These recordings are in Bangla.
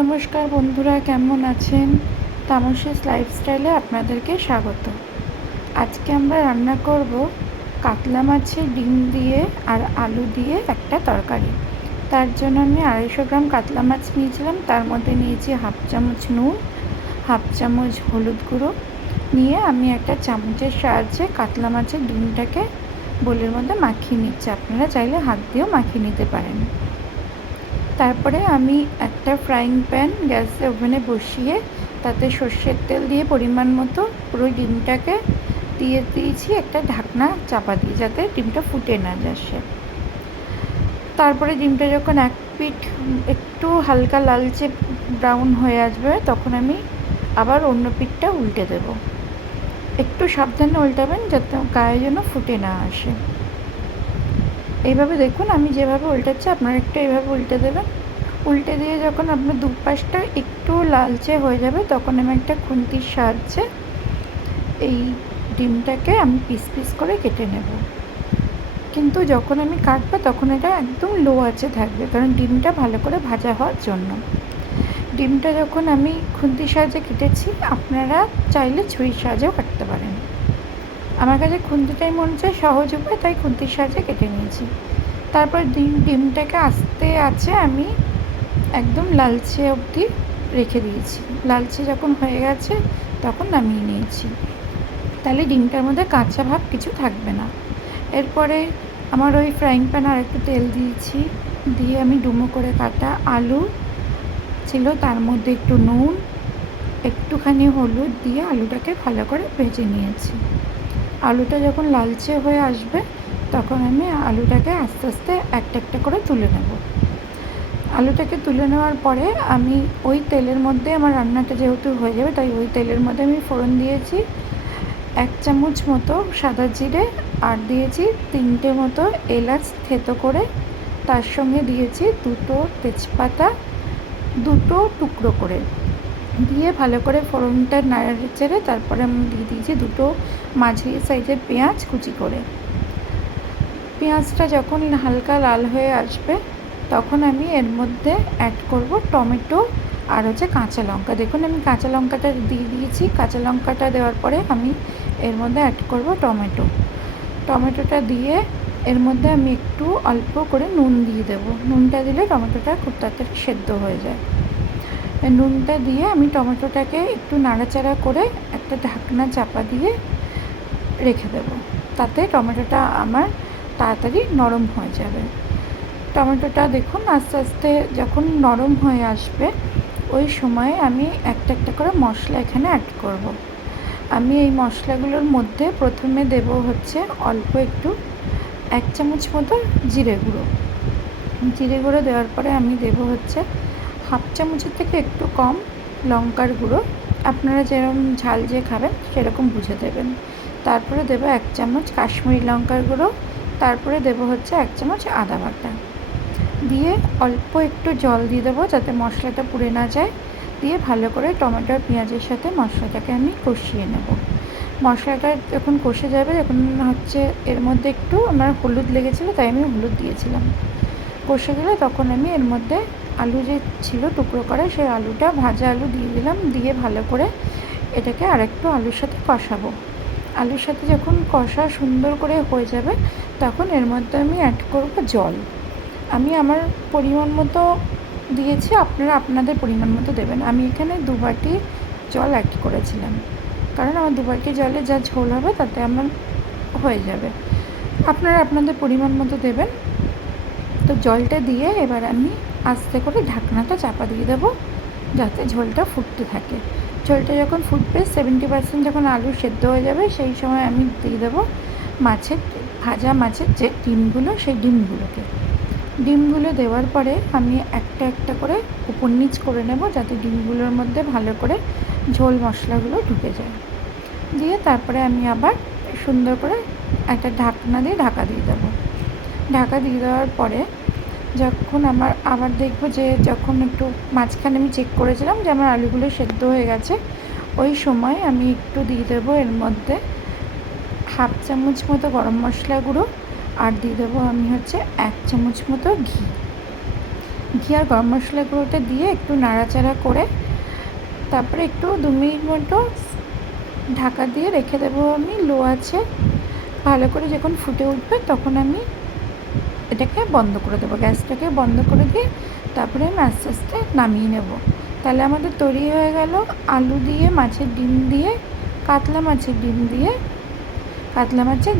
নমস্কার বন্ধুরা, কেমন আছেন? তামসেস লাইফস্টাইলে আপনাদেরকে স্বাগত। আজকে আমরা রান্না করব কাতলা মাছের ডিম দিয়ে আর আলু দিয়ে একটা তরকারি। তার জন্য আমি 250 গ্রাম কাতলা মাছ নিয়েছিলাম। তার মধ্যে নিয়েছি হাফ চামচ নুন, হাফ চামচ হলুদ গুঁড়ো নিয়ে আমি একটা চামচের সাহায্যে কাতলা মাছের ডিমটাকে বোলের মধ্যে মাখিয়ে নিচ্ছি। আপনারা চাইলে হাত দিয়েও মাখিয়ে নিতে পারেন। তারপরে আমি একটা ফ্রাইং প্যান গ্যাসে ওভেনে বসিয়ে তাতে সর্ষের তেল দিয়ে পরিমাণ মতো পুরো ডিমটাকে দিয়ে দিয়েছি একটা ঢাকনা চাপা দিয়ে, যাতে ডিমটা ফুটে না আসে। তারপরে ডিমটা যখন এক পিঠ একটু হালকা লালচে ব্রাউন হয়ে আসবে তখন আমি আবার অন্য পিঠটা উল্টে দেব। একটু সাবধানে উল্টাবেন যাতে গায়ে যেন ফুটে না আসে। এইভাবে দেখুন, আমি যেভাবে উল্টাচ্ছি আপনারা একটু এইভাবে উল্টে দেবেন। উল্টে দিয়ে যখন আপনার দুপাশটা একটু লালচে হয়ে যাবে তখন আমি একটা খুন্তির সাহায্যে এই ডিমটাকে আমি পিস পিস করে কেটে নেব। কিন্তু যখন আমি কাটবো তখন এটা একদম লো আঁচে থাকবে, কারণ ডিমটা ভালো করে ভাজা হওয়ার জন্য। ডিমটা যখন আমি খুন্তির সাহায্যে কেটেছি, আপনারা চাইলে ছুরির সাহায্যেও কাটতে পারেন। আমার কাছে খুন্তিটাই মনে হচ্ছে সহজ উপায়, তাই খুন্তির সাহায্যে কেটে নিয়েছি। তারপর ডিমটাকে আস্তে আছে আমি একদম লালচে অবধি রেখে দিয়েছি। লালচে যখন হয়ে গেছে তখন নামিয়ে নিয়েছি, তাহলে ডিমটার মধ্যে কাঁচা ভাব কিছু থাকবে না। এরপরে আমার ওই ফ্রাইং প্যানে আর একটু তেল দিয়েছি, দিয়ে আমি ডুমো করে কাটা আলু ছিল তার মধ্যে একটু নুন, একটুখানি হলুদ দিয়ে আলুটাকে ভালো করে ভেজে নিয়েছি। আলুটা যখন লালচে হয়ে আসবে তখন আমি আলুটাকে আস্তে আস্তে একটা একটা করে তুলে নেব। আলুটাকে তুলে নেওয়ার পরে আমি ওই তেলের মধ্যে, আমার রান্নাটা যেহেতু হয়ে যাবে তাই ওই তেলের মধ্যে আমি ফোড়ন দিয়েছি 1 চামচ মতো সাদা জিরে, আর দিয়েছি 3টে মতো এলাচ থেতো করে, তার সঙ্গে দিয়েছি 2টো তেজপাতা 2টো টুকরো করে দিয়ে ভালো করে ফোড়নটা নাড়ে চেড়ে তারপরে আমি দিয়ে দিয়েছি 2টো মাঝারি সাইজের পেঁয়াজ কুচি করে। পেঁয়াজটা যখন হালকা লাল হয়ে আসবে তখন আমি এর মধ্যে অ্যাড করব টমেটো আর কাঁচা লঙ্কা। দেখুন আমি কাঁচা লঙ্কাটা দিয়ে দিয়েছি। কাঁচা লঙ্কাটা দেওয়ার পরে আমি এর মধ্যে অ্যাড করব টমেটোটা দিয়ে এর মধ্যে আমি একটু অল্প করে নুন দিয়ে দেবো। নুনটা দিলে টমেটোটা খুব তাড়াতাড়ি সেদ্ধ হয়ে যায়। নুনটা দিয়ে আমি টমেটোটাকে একটু নাড়াচাড়া করে একটা ঢাকনা চাপা দিয়ে রেখে দেবো, তাতে টমেটোটা আমার তাড়াতাড়ি নরম হয়ে যাবে। টমেটোটা দেখুন আস্তে আস্তে যখন নরম হয়ে আসবে ওই সময়ে আমি একটা একটা করে মশলা এখানে অ্যাড করব। আমি এই মশলাগুলোর মধ্যে প্রথমে দেব হচ্ছে অল্প একটু 1 চামচ মতো জিরে গুঁড়ো দেওয়ার পরে আমি দেব হচ্ছে হাফ চামচের থেকে একটু কম লঙ্কার গুঁড়ো। আপনারা যেরকম ঝাল যে খাবেন সেরকম বুঝে দেবেন। তারপরে দেবো 1 চামচ কাশ্মীরি লঙ্কার গুঁড়ো, তারপরে দেবো হচ্ছে 1 চামচ আদা বাটা, দিয়ে অল্প একটু জল দিয়ে দেবো যাতে মশলাটা পুড়ে না যায়। দিয়ে ভালো করে টমেটো আর পেঁয়াজের সাথে মশলাটাকে আমি কষিয়ে নেব। মশলাটা যখন কষে যাবে, যখন হচ্ছে এর মধ্যে একটু আমার হলুদ লেগেছিলো তাই আমি হলুদ দিয়েছিলাম। কষে গেলে তখন আমি এর মধ্যে আলু যে ছিল টুকরো করা সেই আলুটা, ভাজা আলু দিয়ে দিলাম। দিয়ে ভালো করে এটাকে আরেকটু আলুর সাথে কষাবো। আলুর সাথে যখন কষা সুন্দর করে হয়ে যাবে তখন এর মধ্যে আমি অ্যাড করব জল। আমি আমার পরিমাণ মতো দিয়েছি, আপনারা আপনাদের পরিমাণ মতো দেবেন। আমি এখানে 2 বাটি জল অ্যাড করেছিলাম, কারণ আমার 2 বাটি জলে যা ঝোল হবে তাতে আমার হয়ে যাবে। আপনারা আপনাদের পরিমাণ মতো দেবেন। তো জলটা দিয়ে এবার আমি আস্তে করে ঢাকনাটা চাপা দিয়ে দেবো যাতে ঝোলটা ফুটতে থাকে। ঝোলটা যখন ফুটবে 70% যখন আলু সেদ্ধ হয়ে যাবে সেই সময় আমি দিয়ে দেবো ভাজা মাছের যে ডিমগুলো, সেই ডিমগুলো দেওয়ার পরে আমি একটা একটা করে উপর নিচ করে নেব যাতে ডিমগুলোর মধ্যে ভালো করে ঝোল মশলাগুলো ঢুকে যায়। দিয়ে তারপরে আমি আবার সুন্দর করে একটা ঢাকনা দিয়ে ঢাকা দিয়ে দেবো। ঢাকা দিয়ে দেওয়ার পরে যখন আমার আবার দেখবো যে যখন একটু মাঝখানে আমি চেক করেছিলাম যে আমার আলুগুলো সেদ্ধ হয়ে গেছে, ওই সময় আমি একটু দিয়ে দেবো এর মধ্যে হাফ চামচ মতো গরম মশলা গুঁড়ো, আর দিয়ে দেবো আমি হচ্ছে 1 চামচ মতো ঘি। ঘি আর গরম মশলা গুঁড়োটা দিয়ে একটু নাড়াচাড়া করে তারপরে একটু 2 মিনিট মতো ঢাকা দিয়ে রেখে দেবো আমি লো আছে। ভালো করে যখন ফুটে উঠবে তখন আমি এটাকে বন্ধ করে দেবো, গ্যাসটাকে বন্ধ করে দিয়ে তারপরে আমি আস্তে আস্তে নামিয়ে নেব। তাহলে আমাদের তৈরি হয়ে গেল আলু দিয়ে মাছের ডিম দিয়ে কাতলা মাছের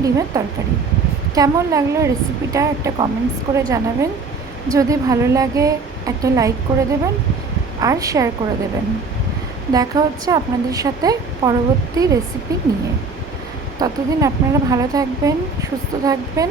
ডিমের তরকারি। কেমন লাগলো রেসিপিটা একটা কমেন্টস করে জানাবেন। যদি ভালো লাগে একটা লাইক করে দেবেন আর শেয়ার করে দেবেন। দেখা হচ্ছে আপনাদের সাথে পরবর্তী রেসিপি নিয়ে। ততদিন আপনারা ভালো থাকবেন, সুস্থ থাকবেন।